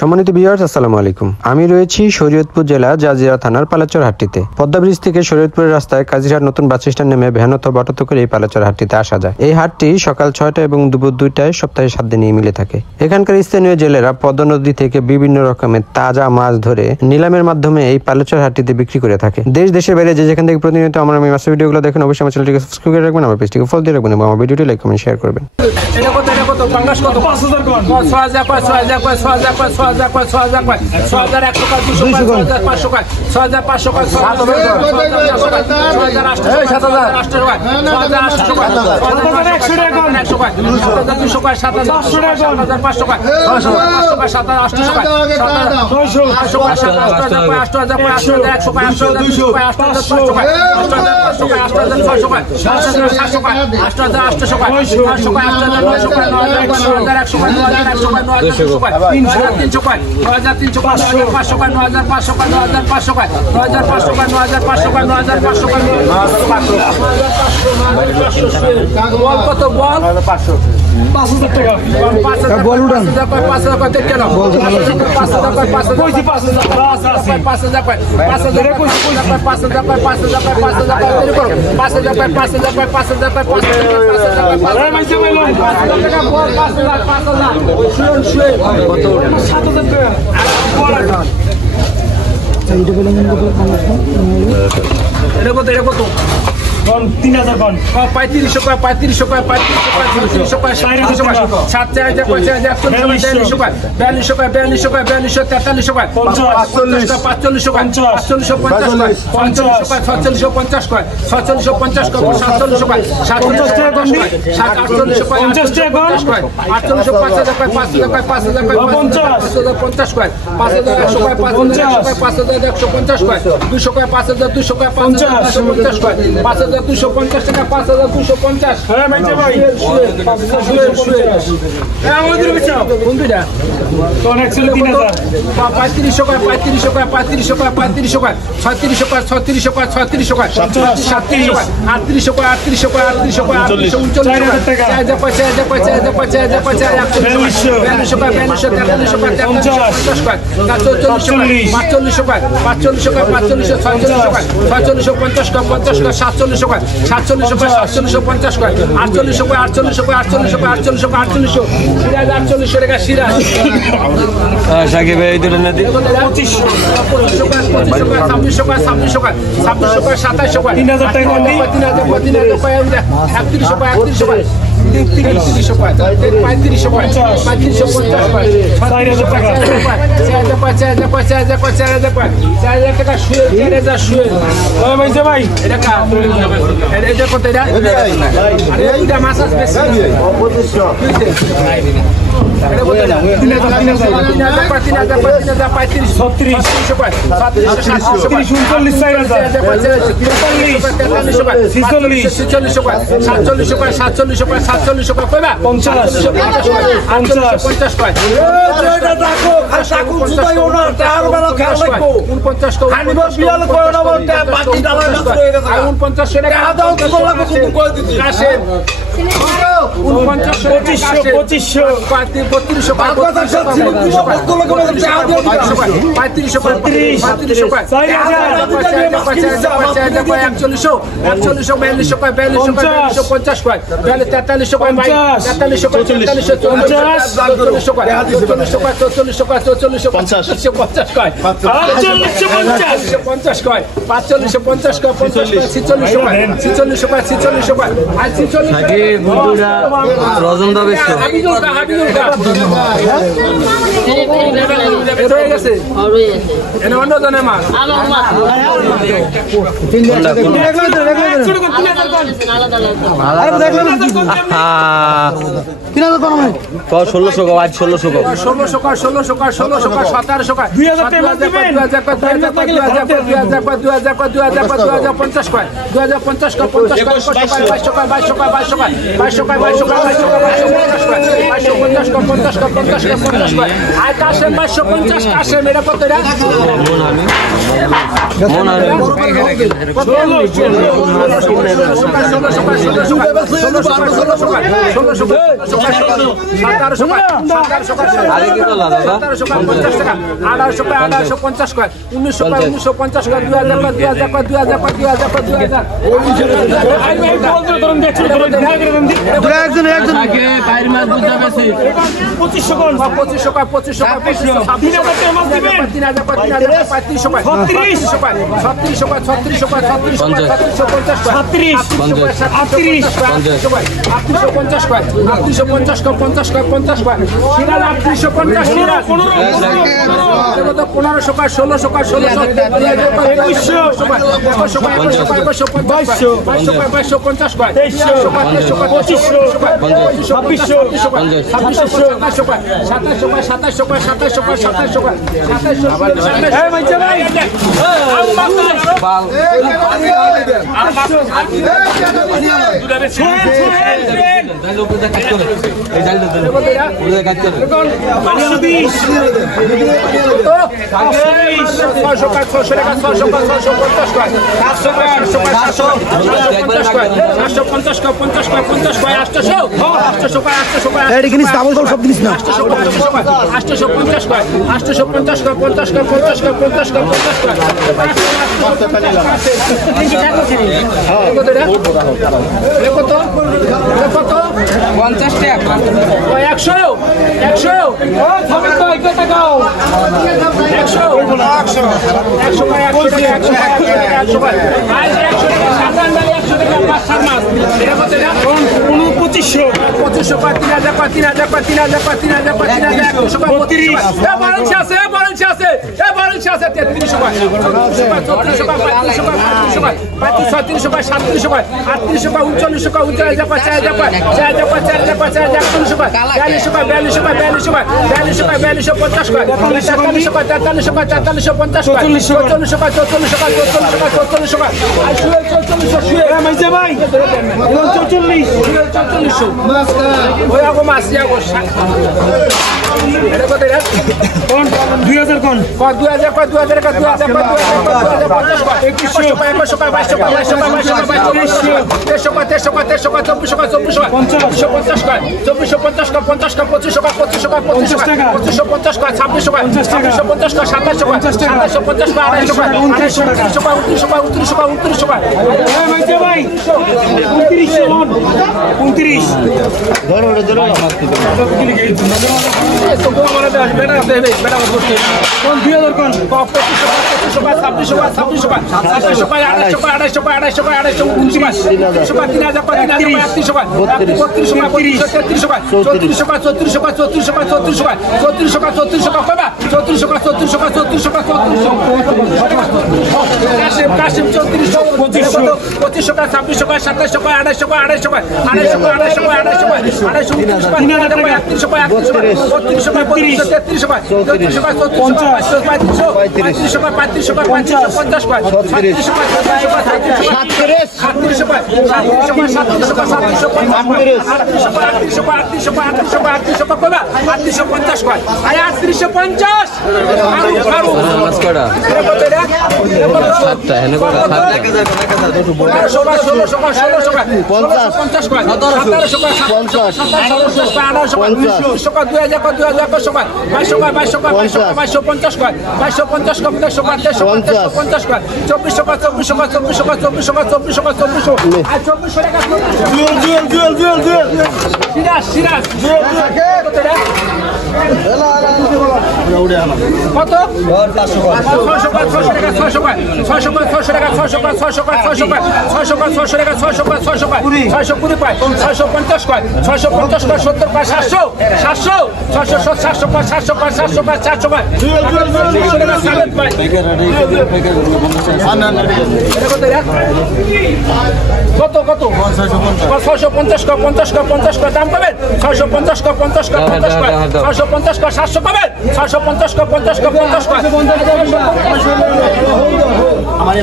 সম্মানিত ভিউয়ার্স, আসসালামু আলাইকুম। আমি রয়েছি শরীয়তপুর জেলা জাজিরা থানার পালাচর হাটটিতে। পদ্মা ব্রিজ থেকে শরীয়তপুরের রাস্তায় কাজিরহাট নতুন বাস স্ট্যান্ড নেমে ভ্যান অথবা অটোতে করে এই পালাচর হাটটিতে আসা যায়। এই হাটটি সকাল 6টা এবং দুপুর 2টায় সপ্তাহে 7 দিনই মিলে থাকে। এখানকার স্থানীয় জেলেরা পদ্মা নদী থেকে বিভিন্ন রকমের তাজা মাছ ধরে নিলামের মাধ্যমে এই পালাচর হাটটিতে বিক্রি করে থাকে। দেশের বাইরে যেখান থেকে প্রতিনিয়ত আমার মাছের ভিডিওগুলো দেখেন, অবশ্যই আমার চ্যানেলটিকে সাবস্ক্রাইব করে রাখবেন, আমার পেজটিকে ফলো দিয়ে রাখবেন এবং আমার ভিডিওটি লাইক কমেন্ট শেয়ার করবেন।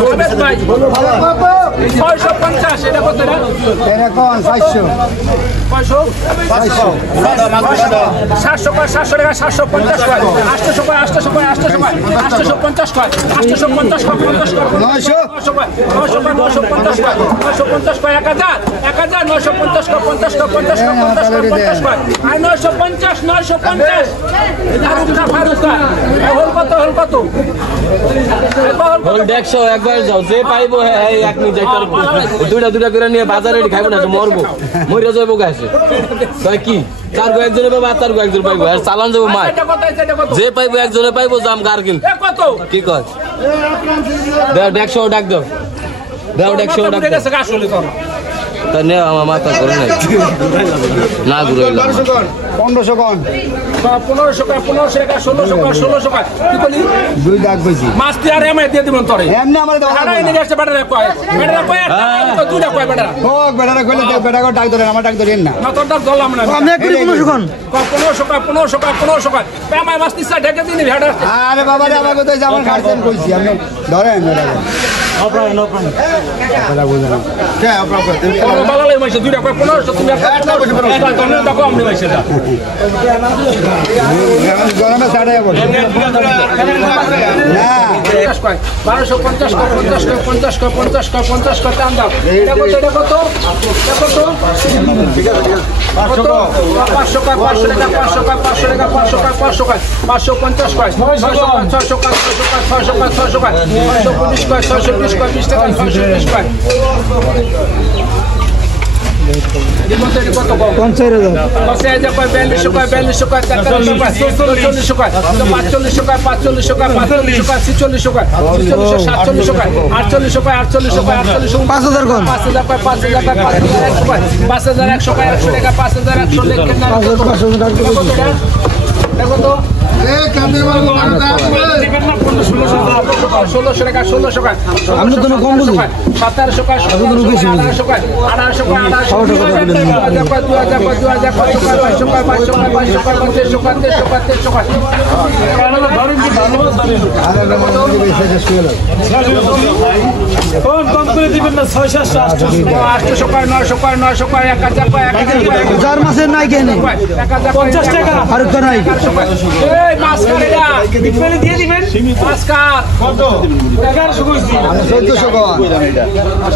Mohamed ভাই 650 এটা কত রে? 500 500 700 কয় 700 টাকা 750 কয় 800 কয় 800 কয় 800 কয় 850 কয় 850 কয় 50 কয় 900 কয় 950 কয় 950 কয় 1000 950 কয় 50 কয় 50 কয় 50 কয় আর 950 ফারুকা হল কত হল 100 একবার যাও যে পাইবো এক নিয়ে যাইতার দুইটা করে নিয়ে বাজারে খাইবো না তো মরবো মরে যাবো গাছে তাই কি চার গো একজনে পাবো আর চার গো একজন পাইবো আর চালান যাবো মাছ যে পাইবো একজনে পাইবো জাম গার্গিল কত কি কয় 100 ডাক দাও 100 ডাক দাও তা নে আমার মাথা করে নাই না ঘুরাইলাম 1500 কোন 1500 টাকা 1600 টাকা কি বলি দুই ডাক কইছি মাছ তিয়ারে আমি দিয়ে দিবেন তোরে এমনি আমারে দাও আরে এনে গেছে বেটারে কয় তো দুইটা কয় বেটারা ও বেটারে কইলে বেটা কো ডাক ধরেন আমার ডাক ধরেন না না তোর ডাক ধরলাম না আমি একটু 1500 টাকা পেমাই মাছ নিছা ঢেকে দিনি ভেড়া আরে বাবা রে আমাকে তো যেমন খাইছেন কইছি আপনি ধরেন বেটারে বেটা বুঝেন কে আপনারা ওর বালালে মাইছে দুইটা কয় 1500 তুমি একটা দেখো আমি মাইছে এটা গরমে সাড়ে যাব না 1250 কয় টান দাও এটা কত 500 কয় 500 টাকা 550 কয় 550 কয় 600 কয় 600 কয় 620 কয় 620 কয় 20 টাকা 620 কয় আমি তো কম বুঝি 1700 টাকা 1800 টাকা মাসের নাই কেন 50 টাকা আর তো নাই মাছ করে দিয়ে দিবেন মাছ কার কত 1100 কইছি 1400 টাকা